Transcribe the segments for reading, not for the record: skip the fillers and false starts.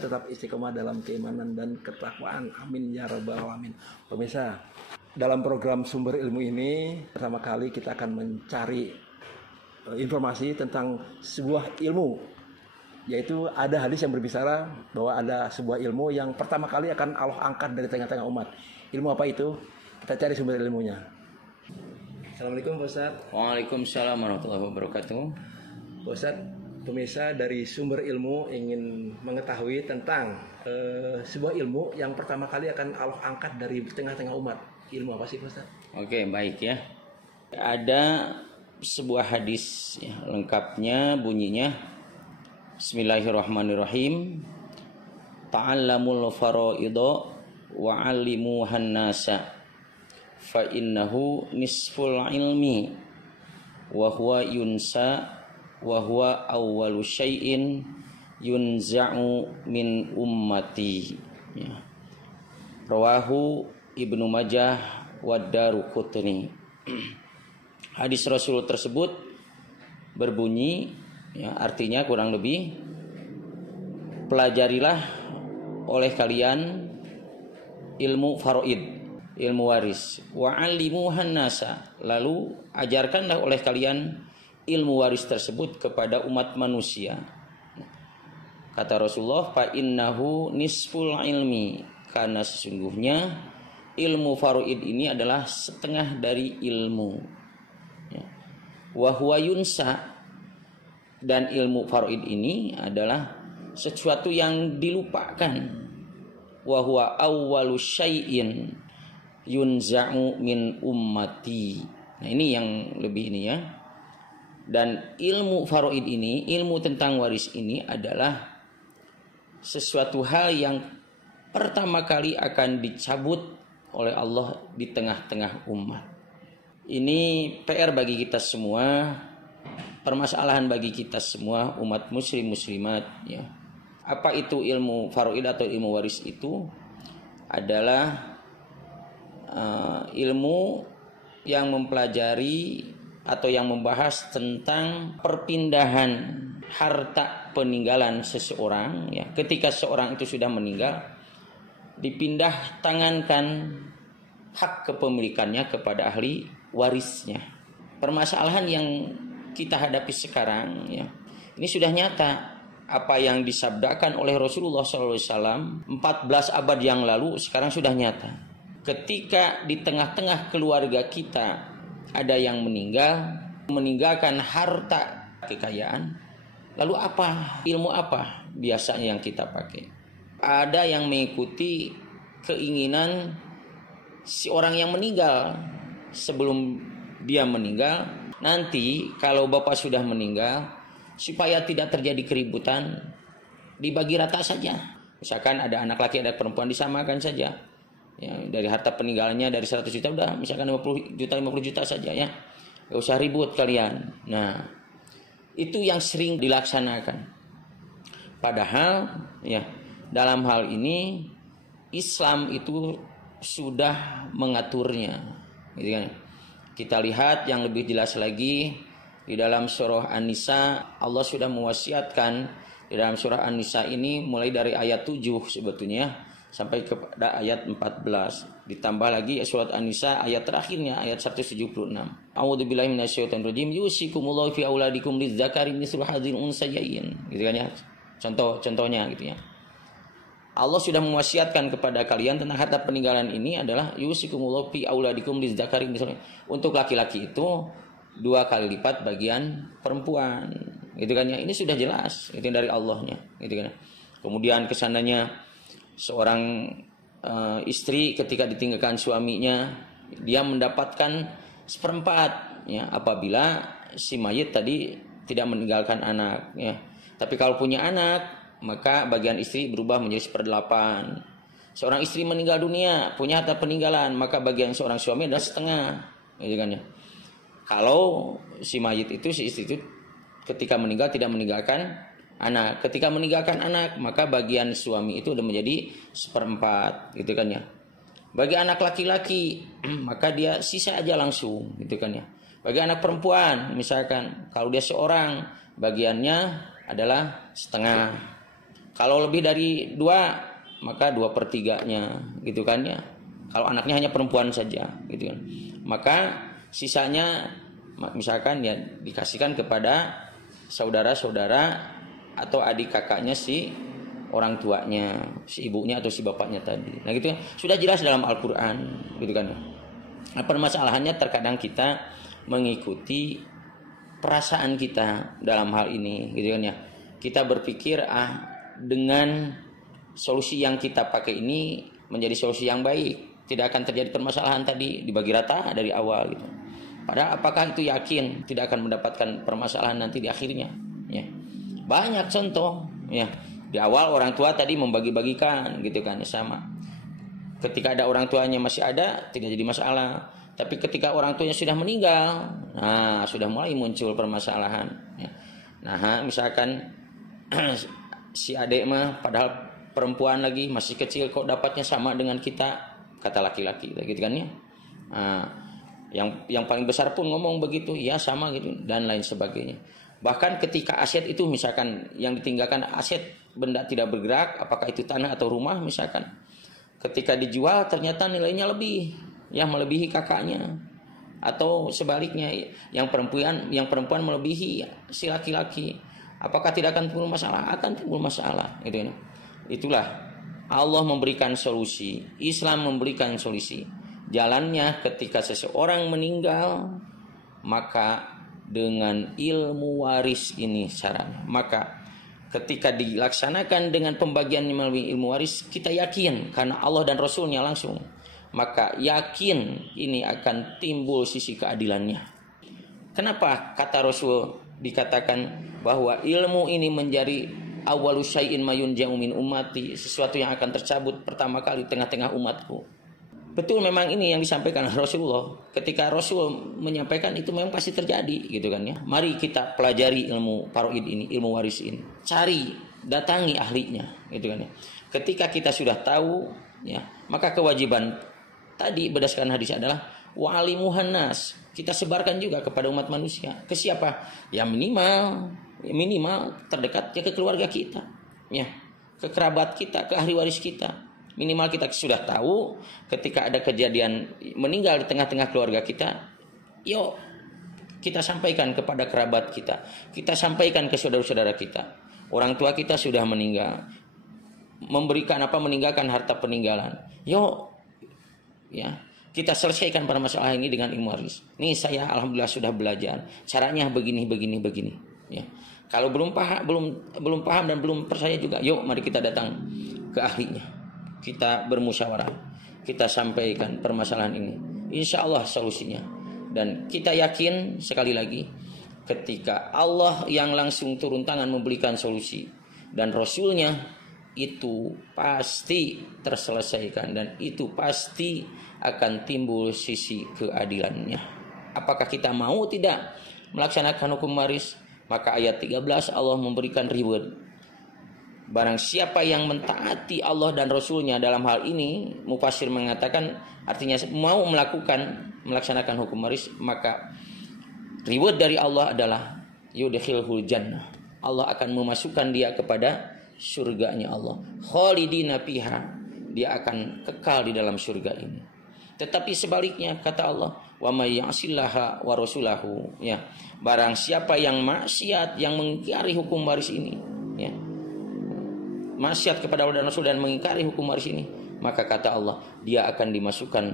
kita tetap istiqomah dalam keimanan dan ketakwaan. Amin ya rabbal alamin. Pemirsa, dalam program Sumber Ilmu ini pertama kali kita akan mencari informasi tentang sebuah ilmu, yaitu ada hadis yang berbicara bahwa ada sebuah ilmu yang pertama kali akan Allah angkat dari tengah-tengah umat. Ilmu apa itu? Kita cari sumber ilmunya. Assalamualaikum Pak Ustadz. Waalaikumsalam warahmatullahi wabarakatuh. Pak Ustadz, pemirsa dari Sumber Ilmu ingin mengetahui tentang sebuah ilmu yang pertama kali akan Allah angkat dari tengah-tengah umat. Ilmu apa sih Pak Ustadz? Oke, baik ya. Ada sebuah hadis ya, lengkapnya bunyinya Bismillahirrahmanirrahim. Ta'allamul fara'idha wa'allimuhan nasa fa innahu nisful ilmi wa huwa yunsa wa huwa awwalu syai'in yunza'u min ummati ya. Rawahu Ibnu Majah wa Daruqutni. Hadis Rasul tersebut berbunyi ya, artinya kurang lebih, pelajarilah oleh kalian ilmu faraid, ilmu waris, wa'allimuhan nasa, lalu ajarkanlah oleh kalian ilmu waris tersebut kepada umat manusia. Kata Rasulullah, fa innahu nisful ilmi, karena sesungguhnya ilmu faraid ini adalah setengah dari ilmu ya. Wa huwa yunsa, dan ilmu faraid ini adalah sesuatu yang dilupakan. Wa huwa awwalu syai'in yunza'u min ummati. Nah, ini yang lebih ini ya. Dan ilmu faraid ini, ilmu tentang waris ini adalah sesuatu hal yang pertama kali akan dicabut oleh Allah di tengah-tengah umat. Ini PR bagi kita semua, permasalahan bagi kita semua umat muslim muslimat ya. Apa itu ilmu faraid atau ilmu waris? Itu adalah ilmu yang mempelajari atau yang membahas tentang perpindahan harta peninggalan seseorang ya. Ketika seorang itu sudah meninggal, dipindah tangankan hak kepemilikannya kepada ahli warisnya. Permasalahan yang kita hadapi sekarang ya, ini sudah nyata. Apa yang disabdakan oleh Rasulullah SAW 14 abad yang lalu sekarang sudah nyata. Ketika di tengah-tengah keluarga kita ada yang meninggalkan harta kekayaan, lalu apa, ilmu apa biasanya yang kita pakai? Ada yang mengikuti keinginan si orang yang meninggal. Sebelum dia meninggal, nanti kalau bapak sudah meninggal, supaya tidak terjadi keributan, dibagi rata saja. Misalkan ada anak laki, ada perempuan, disamakan saja. Ya, dari harta peninggalannya dari 100 juta udah misalkan 50 juta saja ya. Gak usah ribut kalian. Nah, itu yang sering dilaksanakan. Padahal ya, dalam hal ini Islam itu sudah mengaturnya. Gitu kan? Kita lihat yang lebih jelas lagi di dalam surah An-Nisa. Allah sudah mewasiatkan di dalam surah An-Nisa ini mulai dari ayat 7 sebetulnya sampai kepada ayat 14. Ditambah lagi surat An-Nisa ayat terakhirnya ayat 176. A'udzubillahi minasyaitonir rajim. Yusikumullahu fi auladikum lidzakari mithlu hadzil unsayain. Gitu kan ya. Contohnya gitu ya. Allah sudah mewasiatkan kepada kalian tentang harta peninggalan ini adalah yusikumullahu fi auladikum lidzakari mithlu. Untuk laki-laki itu 2 kali lipat bagian perempuan. Gitu kan ya. Ini sudah jelas itu dari Allahnya, gitu kan. Kemudian kesananya seorang istri ketika ditinggalkan suaminya, dia mendapatkan 1/4 ya, apabila si mayit tadi tidak meninggalkan anak ya. Tapi kalau punya anak, maka bagian istri berubah menjadi 1/8. Seorang istri meninggal dunia, punya harta peninggalan, maka bagian seorang suami adalah setengah, gitu kan ya. Kalau si mayit itu, si istri itu ketika meninggal tidak meninggalkan anak. Ketika meninggalkan anak, maka bagian suami itu udah menjadi 1/4, gitu kan ya. Bagi anak laki-laki, maka dia sisa aja langsung, gitu kan ya. Bagi anak perempuan, misalkan kalau dia seorang, bagiannya adalah setengah. Kalau lebih dari 2, maka 2/3-nya, gitu kan ya. Kalau anaknya hanya perempuan saja, gitu kan. Maka sisanya misalkan ya dikasihkan kepada saudara-saudara atau adik kakaknya si orang tuanya, si ibunya atau si bapaknya tadi. Nah gitu ya. Sudah jelas dalam Al-Qur'an, gitu kan ya. Nah, permasalahannya terkadang kita mengikuti perasaan kita dalam hal ini, gitu kan ya. Kita berpikir dengan solusi yang kita pakai ini menjadi solusi yang baik, tidak akan terjadi permasalahan tadi, dibagi rata dari awal gitu. Padahal apakah itu yakin tidak akan mendapatkan permasalahan nanti di akhirnya? Ya. Banyak contoh, ya. Di awal orang tua tadi membagi-bagikan, gitu kan, sama. Ketika ada orang tuanya masih ada, tidak jadi masalah. Tapi ketika orang tuanya sudah meninggal, nah sudah mulai muncul permasalahan. Ya. Nah, misalkan si adik mah padahal perempuan lagi masih kecil kok dapatnya sama dengan kita, kata laki-laki, gitu kan ya. Nah, yang paling besar pun ngomong begitu, ya sama gitu dan lain sebagainya. Bahkan ketika aset itu misalkan yang ditinggalkan aset benda tidak bergerak, apakah itu tanah atau rumah misalkan, ketika dijual ternyata nilainya lebih, ya melebihi kakaknya, atau sebaliknya yang perempuan melebihi si laki-laki, apakah tidak akan timbul masalah? Akan timbul masalah, gitu ya. Itulah Allah memberikan solusi, Islam memberikan solusi. Jalannya ketika seseorang meninggal, maka dengan ilmu waris ini syaratnya. Maka ketika dilaksanakan dengan pembagian melalui ilmu waris, kita yakin karena Allah dan Rasulnya langsung, maka yakin ini akan timbul sisi keadilannya. Kenapa kata Rasul dikatakan bahwa ilmu ini menjadi awwalu syai'in mayunja'u min ummati, sesuatu yang akan tercabut pertama kali tengah-tengah umatku. Betul, memang ini yang disampaikan Rasulullah. Ketika Rasul menyampaikan itu memang pasti terjadi, gitu kan ya. Mari kita pelajari ilmu faraid ini, ilmu waris ini. Cari, datangi ahlinya, gitu kan ya. Ketika kita sudah tahu, ya, maka kewajiban tadi berdasarkan hadis adalah wa'alimuhan nas. Kita sebarkan juga kepada umat manusia. Ke siapa? Ya minimal terdekat ya ke keluarga kita, ya, ke kerabat kita, ke ahli waris kita. Minimal kita sudah tahu ketika ada kejadian meninggal di tengah-tengah keluarga kita, yuk kita sampaikan kepada kerabat kita, kita sampaikan ke saudara-saudara kita. Orang tua kita sudah meninggal, meninggalkan harta peninggalan. Yuk, ya, kita selesaikan permasalahan ini dengan ilmu waris. Nih saya alhamdulillah sudah belajar, caranya begini. Ya. Kalau belum paham dan belum percaya juga, yuk mari kita datang ke ahlinya. Kita bermusyawarah, kita sampaikan permasalahan ini, insya Allah solusinya. Dan kita yakin sekali lagi, ketika Allah yang langsung turun tangan memberikan solusi dan Rasulnya, itu pasti terselesaikan dan itu pasti akan timbul sisi keadilannya. Apakah kita mau tidak melaksanakan hukum waris? Maka ayat 13 Allah memberikan reward. Barang siapa yang mentaati Allah dan Rasulnya dalam hal ini, Mufassir mengatakan artinya mau melaksanakan hukum waris, maka reward dari Allah adalah yudkhilhul jannah. Allah akan memasukkan dia kepada surganya Allah. Khalidina fiha, dia akan kekal di dalam surga ini. Tetapi sebaliknya kata Allah, wa may ya'sillaha wa rasulahu, ya, barang siapa yang maksiat, yang mengingkari hukum waris ini, ya, maksiat kepada Allah dan Rasul dan mengingkari hukum waris ini, maka kata Allah, dia akan dimasukkan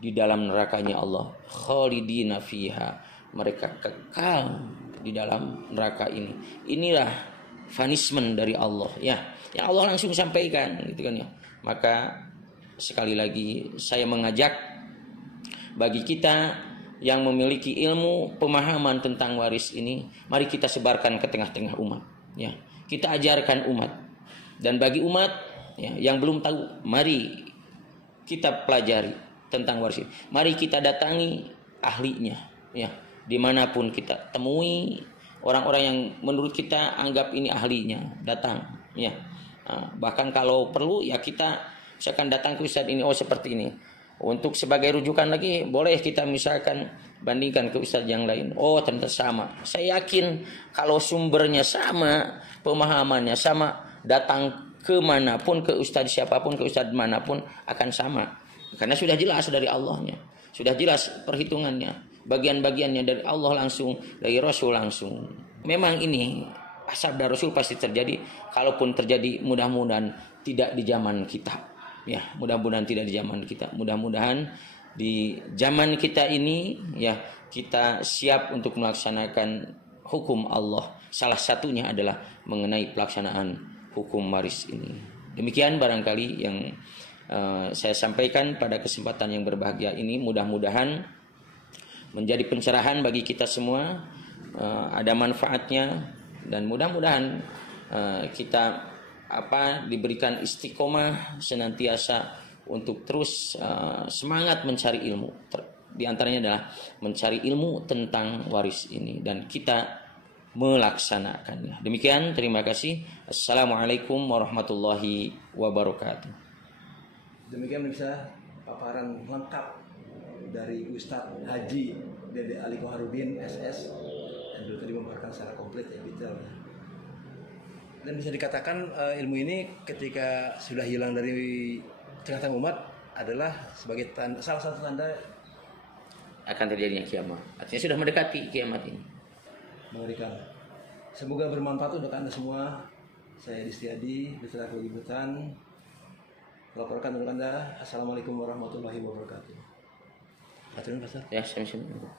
di dalam nerakanya Allah. Khalidina fiha, mereka kekal di dalam neraka ini. Inilah punishment dari Allah, ya, yang Allah langsung sampaikan, gitu kan ya. Maka sekali lagi saya mengajak bagi kita yang memiliki ilmu pemahaman tentang waris ini, mari kita sebarkan ke tengah-tengah umat, ya. Kita ajarkan umat. Dan bagi umat, ya, yang belum tahu, mari kita pelajari tentang waris ini. Mari kita datangi ahlinya, ya, dimanapun kita temui orang-orang yang menurut kita anggap ini ahlinya, datang, ya. Bahkan kalau perlu ya kita misalkan datang ke ustadz ini, oh seperti ini. Untuk sebagai rujukan lagi boleh kita misalkan bandingkan ke ustadz yang lain. Oh ternyata sama. Saya yakin kalau sumbernya sama, pemahamannya sama, datang kemanapun, ke ustadz siapapun, ke ustadz manapun akan sama. Karena sudah jelas dari Allahnya, sudah jelas perhitungannya, bagian-bagiannya dari Allah langsung, dari Rasul langsung. Memang ini sabda Rasul pasti terjadi. Kalaupun terjadi, mudah-mudahan tidak di zaman kita. Ya, mudah-mudahan tidak di zaman kita. Mudah-mudahan di zaman kita ini ya kita siap untuk melaksanakan hukum Allah. Salah satunya adalah mengenai pelaksanaan hukum waris ini. Demikian barangkali yang saya sampaikan pada kesempatan yang berbahagia ini. Mudah-mudahan menjadi pencerahan bagi kita semua, ada manfaatnya, dan mudah-mudahan kita diberikan istiqomah senantiasa untuk terus semangat mencari ilmu. Di antaranya adalah mencari ilmu tentang waris ini dan kita melaksanakannya. Demikian, terima kasih. Assalamualaikum warahmatullahi wabarakatuh. Demikian bisa paparan lengkap dari Ustadz Haji Dede Ali Koharudin SS yang dulu tadi memaparkan secara komplit ya, detail. Dan bisa dikatakan ilmu ini ketika sudah hilang dari tengah-tengah umat adalah sebagai salah satu tanda akan terjadinya kiamat. Artinya sudah mendekati kiamat ini. Mengerikan. Semoga bermanfaat untuk Anda semua. Saya Distiadi, Mitra Kelibutan. Melaporkan untuk Anda. Assalamualaikum warahmatullahi wabarakatuh. Aturan Pastor. Ya, sama-sama.